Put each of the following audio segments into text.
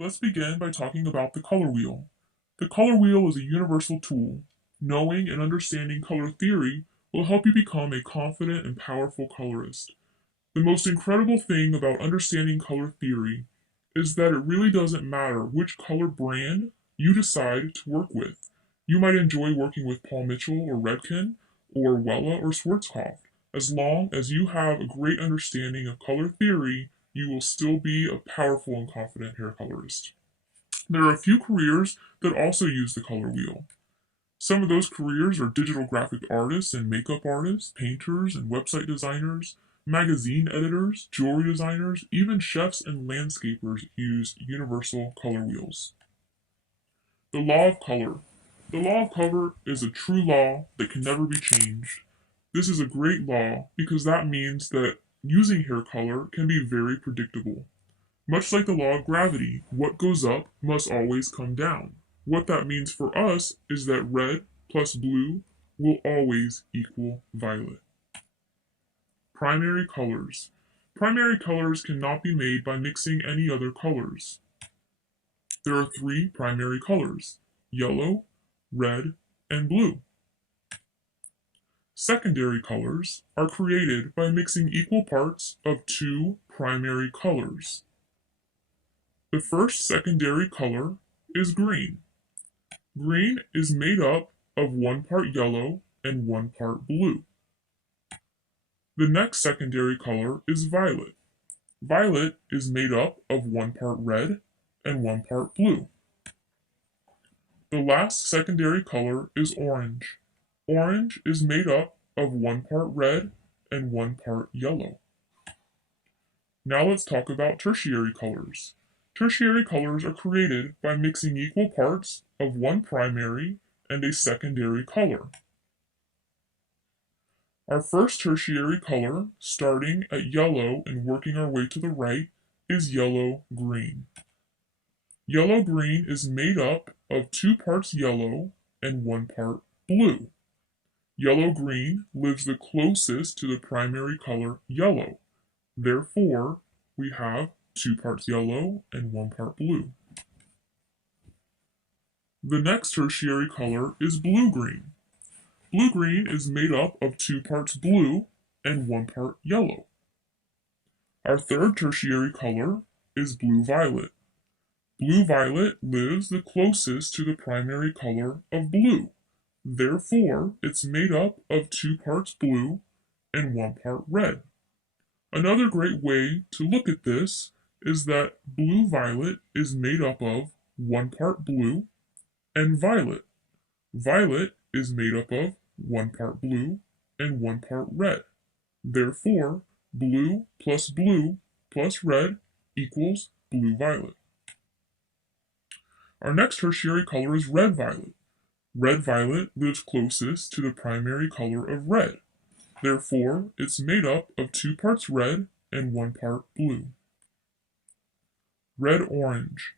Let's begin by talking about the color wheel. The color wheel is a universal tool. Knowing and understanding color theory will help you become a confident and powerful colorist. The most incredible thing about understanding color theory is that it really doesn't matter which color brand you decide to work with. You might enjoy working with Paul Mitchell or Redken or Wella or Schwarzkopf. As long as you have a great understanding of color theory, you will still be a powerful and confident hair colorist. There are a few careers that also use the color wheel. Some of those careers are digital graphic artists and makeup artists, painters and website designers, magazine editors, jewelry designers, even chefs and landscapers use universal color wheels. The law of color. The law of color is a true law that can never be changed. This is a great law because that means that using hair color can be very predictable. Much like the law of gravity, what goes up must always come down. What that means for us is that red plus blue will always equal violet. Primary colors. Primary colors cannot be made by mixing any other colors. There are three primary colors: yellow, red, and blue. Secondary colors are created by mixing equal parts of two primary colors. The first secondary color is green. Green is made up of 1 part yellow and 1 part blue. The next secondary color is violet. Violet is made up of 1 part red and 1 part blue. The last secondary color is orange. Orange is made up of 1 part red and 1 part yellow. Now let's talk about tertiary colors. Tertiary colors are created by mixing equal parts of one primary and a secondary color. Our first tertiary color, starting at yellow and working our way to the right, is yellow-green. Yellow-green is made up of 2 parts yellow and 1 part blue. Yellow-green lives the closest to the primary color yellow. Therefore, we have 2 parts yellow and 1 part blue. The next tertiary color is blue-green. Blue-green is made up of 2 parts blue and 1 part yellow. Our third tertiary color is blue-violet. Blue-violet lives the closest to the primary color of blue. Therefore, it's made up of 2 parts blue and 1 part red. Another great way to look at this is that blue-violet is made up of 1 part blue and violet. Violet is made up of 1 part blue and 1 part red. Therefore, blue plus red equals blue-violet. Our next tertiary color is red-violet. Red-violet lives closest to the primary color of red. Therefore, it's made up of 2 parts red and 1 part blue. Red-orange.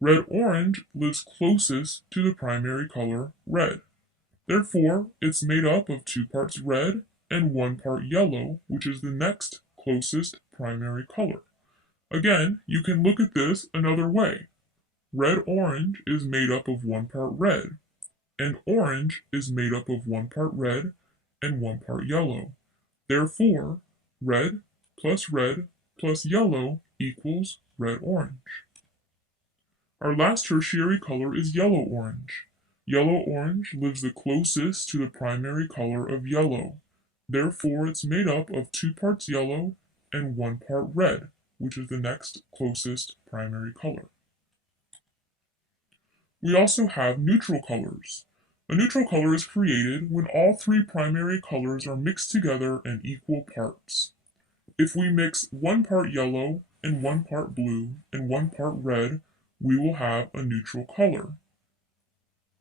Red-orange lives closest to the primary color red. Therefore, it's made up of 2 parts red and 1 part yellow, which is the next closest primary color. Again, you can look at this another way. Red-orange is made up of 1 part red, and orange is made up of 1 part red and 1 part yellow. Therefore, red plus yellow equals red-orange. Our last tertiary color is yellow-orange. Yellow-orange lives the closest to the primary color of yellow. Therefore, it's made up of 2 parts yellow and 1 part red, which is the next closest primary color. We also have neutral colors. A neutral color is created when all 3 primary colors are mixed together in equal parts. If we mix 1 part yellow and 1 part blue and 1 part red, we will have a neutral color.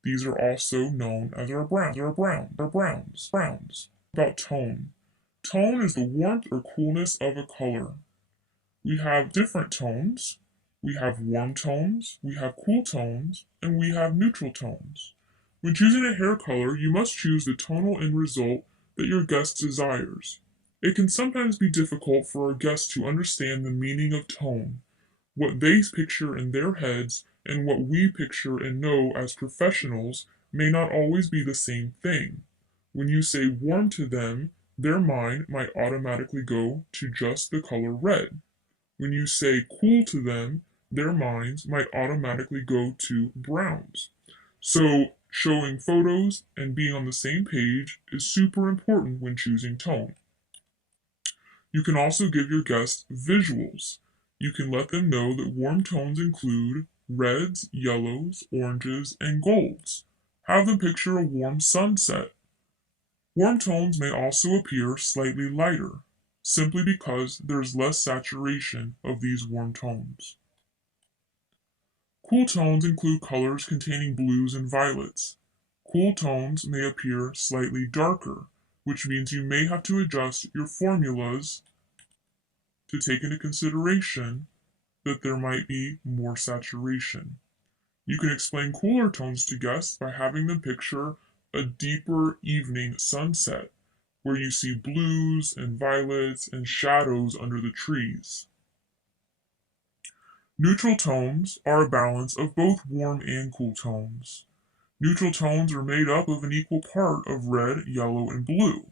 These are also known as our browns. About tone. Tone is the warmth or coolness of a color. We have different tones. We have warm tones, we have cool tones, and we have neutral tones. When choosing a hair color, you must choose the tonal end result that your guest desires. It can sometimes be difficult for a guest to understand the meaning of tone. What they picture in their heads and what we picture and know as professionals may not always be the same thing. When you say warm to them, their mind might automatically go to just the color red. When you say cool to them, their minds might automatically go to browns. So, showing photos and being on the same page is super important when choosing tone. You can also give your guests visuals. You can let them know that warm tones include reds, yellows, oranges, and golds. Have them picture a warm sunset. Warm tones may also appear slightly lighter, simply because there's less saturation of these warm tones. Cool tones include colors containing blues and violets. Cool tones may appear slightly darker, which means you may have to adjust your formulas to take into consideration that there might be more saturation. You can explain cooler tones to guests by having them picture a deeper evening sunset where you see blues and violets and shadows under the trees. Neutral tones are a balance of both warm and cool tones. Neutral tones are made up of an equal part of red, yellow, and blue.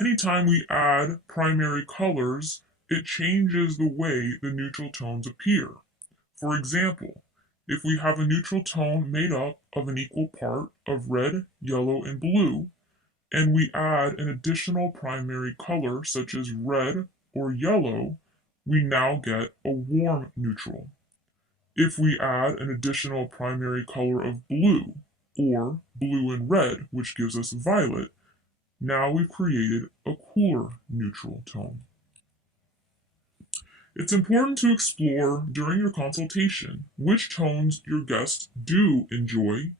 Anytime we add primary colors, it changes the way the neutral tones appear. For example, if we have a neutral tone made up of an equal part of red, yellow, and blue, and we add an additional primary color such as red or yellow, we now get a warm neutral. If we add an additional primary color of blue, or blue and red, which gives us violet, now we've created a cooler neutral tone. It's important to explore during your consultation which tones your guests do enjoy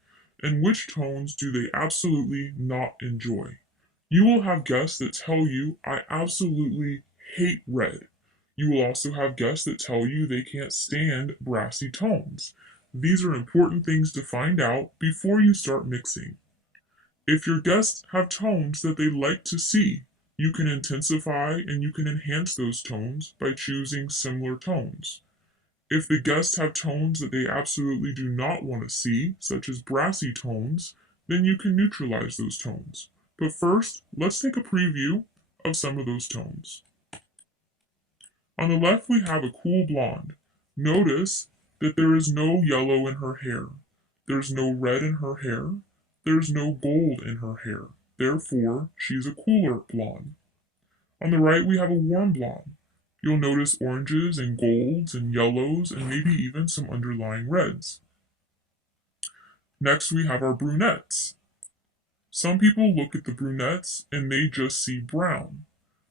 and which tones do they absolutely not enjoy. You will have guests that tell you, I absolutely hate red. You will also have guests that tell you they can't stand brassy tones. These are important things to find out before you start mixing. If your guests have tones that they like to see, you can intensify and you can enhance those tones by choosing similar tones. If the guests have tones that they absolutely do not want to see, such as brassy tones, then you can neutralize those tones. But first, let's take a preview of some of those tones. On the left, we have a cool blonde. Notice that there is no yellow in her hair. There's no red in her hair. There's no gold in her hair. Therefore, she's a cooler blonde. On the right, we have a warm blonde. You'll notice oranges and golds and yellows and maybe even some underlying reds. Next, we have our brunettes. Some people look at the brunettes and they just see brown,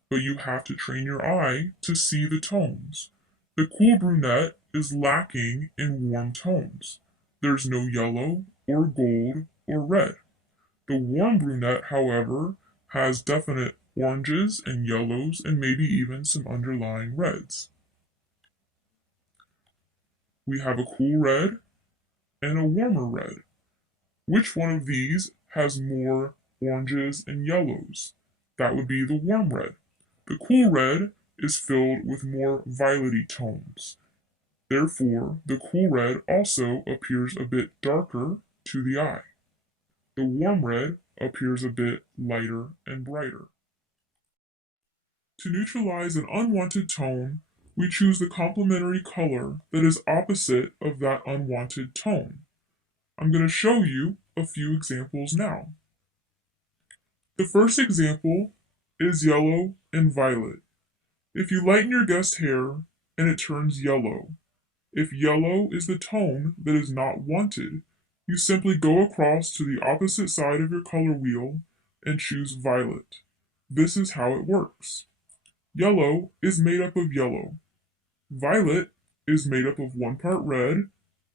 but you have to train your eye to see the tones. The cool brunette is lacking in warm tones. There's no yellow or gold or red. The warm brunette, however, has definite oranges and yellows and maybe even some underlying reds. We have a cool red and a warmer red. Which one of these has more oranges and yellows? That would be the warm red. The cool red is filled with more violety tones. Therefore, the cool red also appears a bit darker to the eye. The warm red appears a bit lighter and brighter. To neutralize an unwanted tone, we choose the complementary color that is opposite of that unwanted tone. I'm going to show you a few examples now. The first example is yellow and violet. If you lighten your guest's hair and it turns yellow, if yellow is the tone that is not wanted, you simply go across to the opposite side of your color wheel and choose violet. This is how it works. Yellow is made up of yellow. Violet is made up of one part red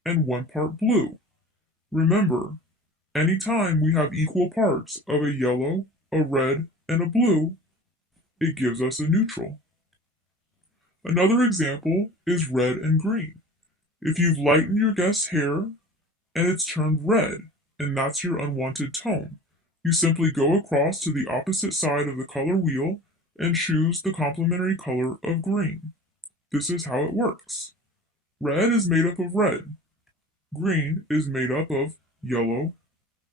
and one part blue. Remember, anytime we have equal parts of a yellow, a red, and a blue, it gives us a neutral. Another example is red and green. If you've lightened your guest's hair and it's turned red, and that's your unwanted tone, you simply go across to the opposite side of the color wheel and choose the complementary color of green. This is how it works. Red is made up of red. Green is made up of yellow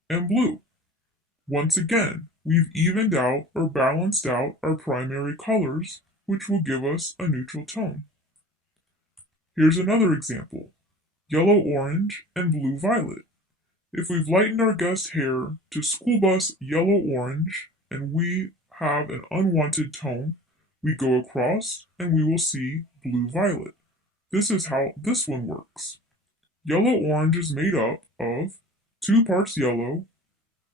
and blue. Once again, we've evened out or balanced out our primary colors, which will give us a neutral tone. Here's another example: yellow-orange and blue-violet. If we've lightened our guest hair to school bus yellow-orange and we have an unwanted tone, we go across and we will see blue-violet. This is how this one works. Yellow-orange is made up of 2 parts yellow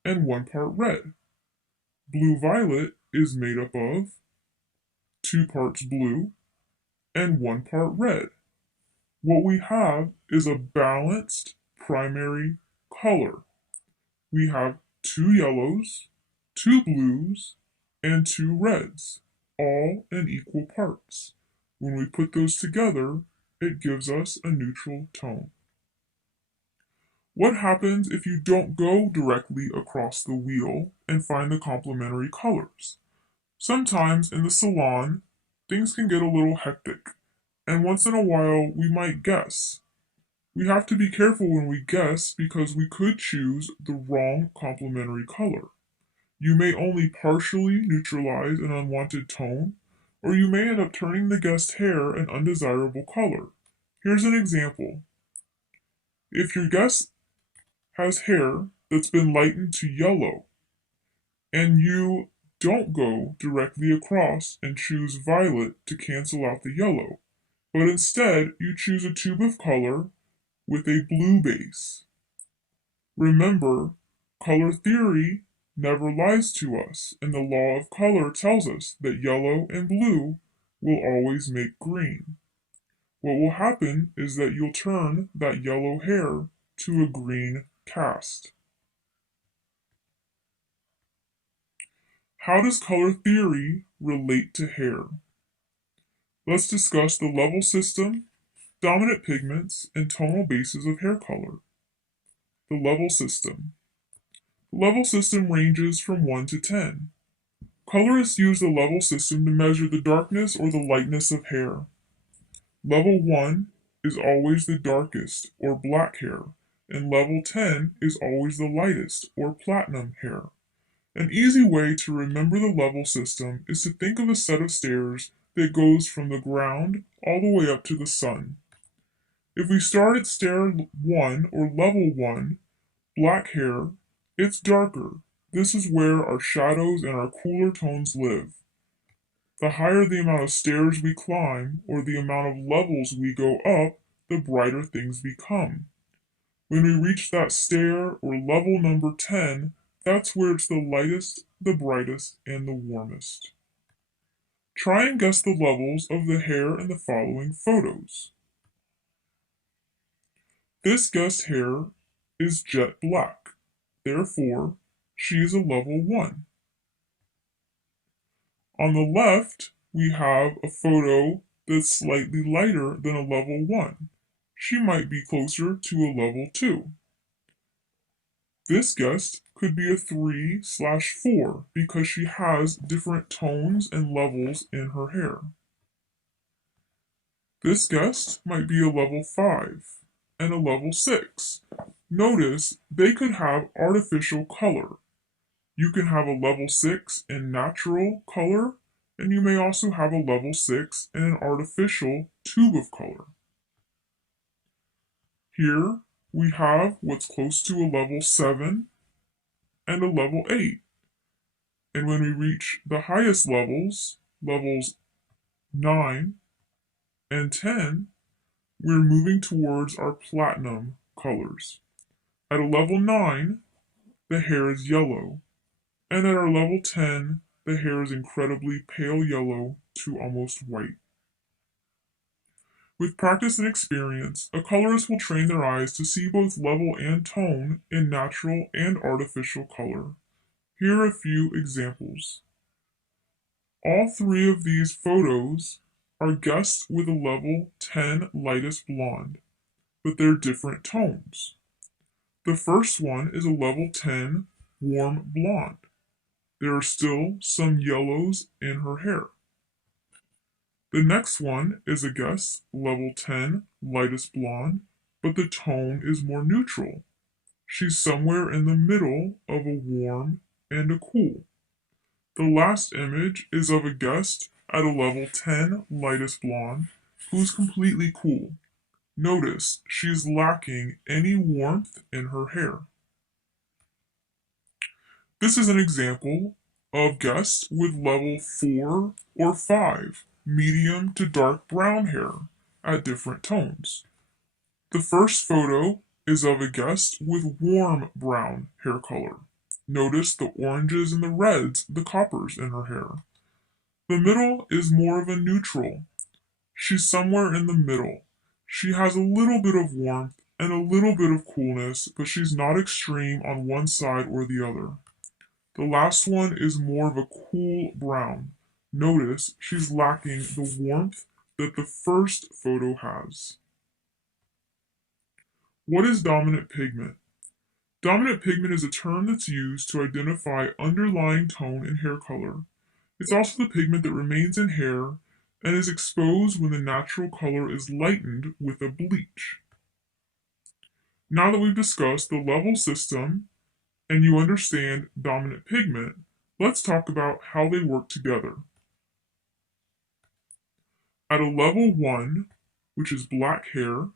and 1 part red. Blue-violet is made up of 2 parts blue and 1 part red. What we have is a balanced primary color. We have 2 yellows, 2 blues, and 2 reds, all in equal parts. When we put those together, it gives us a neutral tone. What happens if you don't go directly across the wheel and find the complementary colors? Sometimes in the salon, things can get a little hectic, and once in a while we might guess. We have to be careful when we guess because we could choose the wrong complementary color. You may only partially neutralize an unwanted tone, or you may end up turning the guest's hair an undesirable color. Here's an example. If your guest has hair that's been lightened to yellow, and you don't go directly across and choose violet to cancel out the yellow, but instead you choose a tube of color with a blue base. Remember, color theory never lies to us, and the law of color tells us that yellow and blue will always make green. What will happen is that you'll turn that yellow hair to a green cast. How does color theory relate to hair? Let's discuss the level system, dominant pigments, and tonal bases of hair color. The level system. The level system ranges from 1 to 10. Colorists use the level system to measure the darkness or the lightness of hair. Level 1 is always the darkest, or black hair, and level 10 is always the lightest, or platinum hair. An easy way to remember the level system is to think of a set of stairs that goes from the ground all the way up to the sun. If we start at stair 1 or level 1, black hair, it's darker. This is where our shadows and our cooler tones live. The higher the amount of stairs we climb or the amount of levels we go up, the brighter things become. When we reach that stair or level number 10, that's where it's the lightest, the brightest, and the warmest. Try and guess the levels of the hair in the following photos. This guest's hair is jet black. Therefore, she is a level 1. On the left, we have a photo that's slightly lighter than a level 1. She might be closer to a level 2. This guest could be a 3/4 because she has different tones and levels in her hair. This guest might be a level 5 and a level 6. Notice they could have artificial color. You can have a level 6 in natural color, and you may also have a level 6 in an artificial tube of color. Here we have what's close to a level 7 and a level 8. And when we reach the highest levels, levels 9 and 10, we're moving towards our platinum colors. At a level 9, the hair is yellow, and at our level 10, the hair is incredibly pale yellow to almost white. With practice and experience, a colorist will train their eyes to see both level and tone in natural and artificial color. Here are a few examples. All 3 of these photos are guests with a level 10 lightest blonde, but they're different tones. The first one is a level 10 warm blonde. There are still some yellows in her hair. The next one is a guess, level 10, lightest blonde, but the tone is more neutral. She's somewhere in the middle of a warm and a cool. The last image is of a guest at a level 10, lightest blonde, who's completely cool. Notice she's lacking any warmth in her hair. This is an example of guests with level 4 or 5, medium to dark brown hair at different tones. The first photo is of a guest with warm brown hair color. Notice the oranges and the reds, the coppers in her hair. The middle is more of a neutral. She's somewhere in the middle. She has a little bit of warmth and a little bit of coolness, but she's not extreme on one side or the other. The last one is more of a cool brown. Notice she's lacking the warmth that the first photo has. What is dominant pigment? Dominant pigment is a term that's used to identify underlying tone in hair color. It's also the pigment that remains in hair and is exposed when the natural color is lightened with a bleach. Now that we've discussed the level system and you understand dominant pigment, let's talk about how they work together. At a level 1, which is black hair,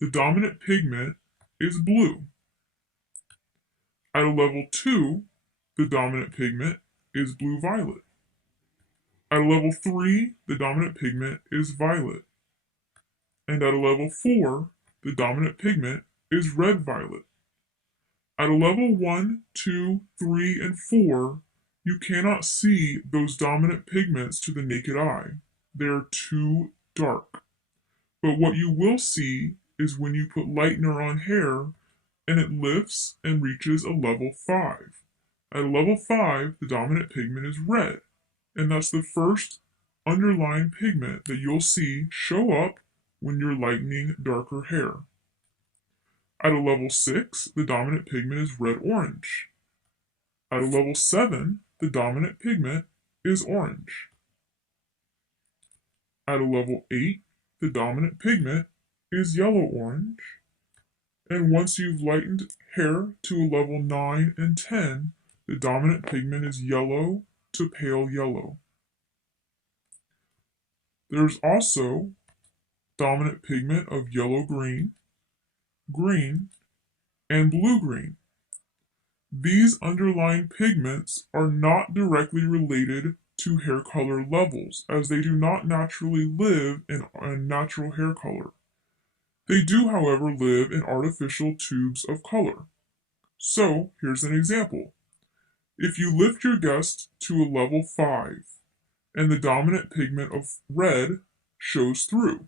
the dominant pigment is blue. At a level 2, the dominant pigment is blue-violet. At a level 3, the dominant pigment is violet. And at a level 4, the dominant pigment is red-violet. At a level 1, 2, 3, and 4, you cannot see those dominant pigments to the naked eye. They're too dark. But what you will see is when you put lightener on hair and it lifts and reaches a level 5. At a level 5, the dominant pigment is red, and that's the first underlying pigment that you'll see show up when you're lightening darker hair. At a level 6, the dominant pigment is red-orange. At a level 7, the dominant pigment is orange. At a level 8, the dominant pigment is yellow-orange. And once you've lightened hair to a level 9 and 10, the dominant pigment is yellow to pale yellow. There's also dominant pigment of yellow-green, green, and blue-green. These underlying pigments are not directly related to hair color levels, as they do not naturally live in a natural hair color. They do, however, live in artificial tubes of color. So, here's an example. If you lift your guest to a level 5, and the dominant pigment of red shows through.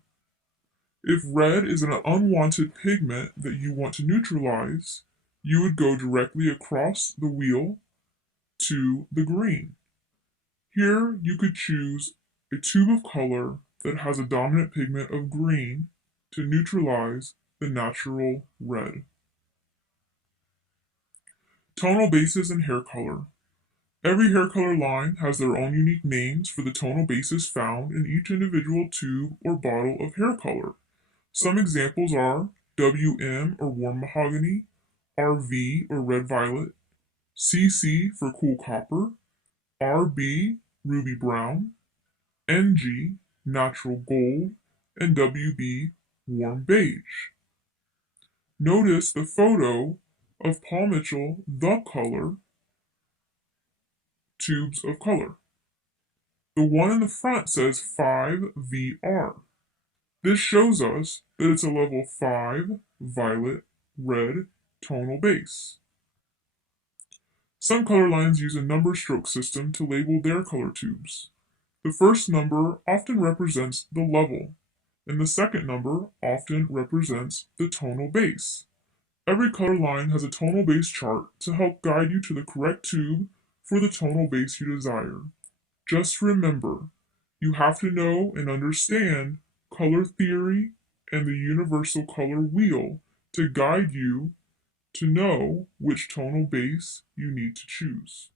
If red is an unwanted pigment that you want to neutralize, you would go directly across the wheel to the green. Here you could choose a tube of color that has a dominant pigment of green to neutralize the natural red. Tonal bases and hair color. Every hair color line has their own unique names for the tonal bases found in each individual tube or bottle of hair color. Some examples are WM or warm mahogany, RV or red violet, CC for cool copper, RB ruby brown, NG natural gold, and WB warm beige. Notice the photo of Paul Mitchell, the color, tubes of color. The one in the front says 5VR. This shows us that it's a level 5 violet red tonal base. Some color lines use a number stroke system to label their color tubes. The first number often represents the level, and the second number often represents the tonal base. Every color line has a tonal base chart to help guide you to the correct tube for the tonal base you desire. Just remember, you have to know and understand color theory and the universal color wheel to guide you to know which tonal base you need to choose.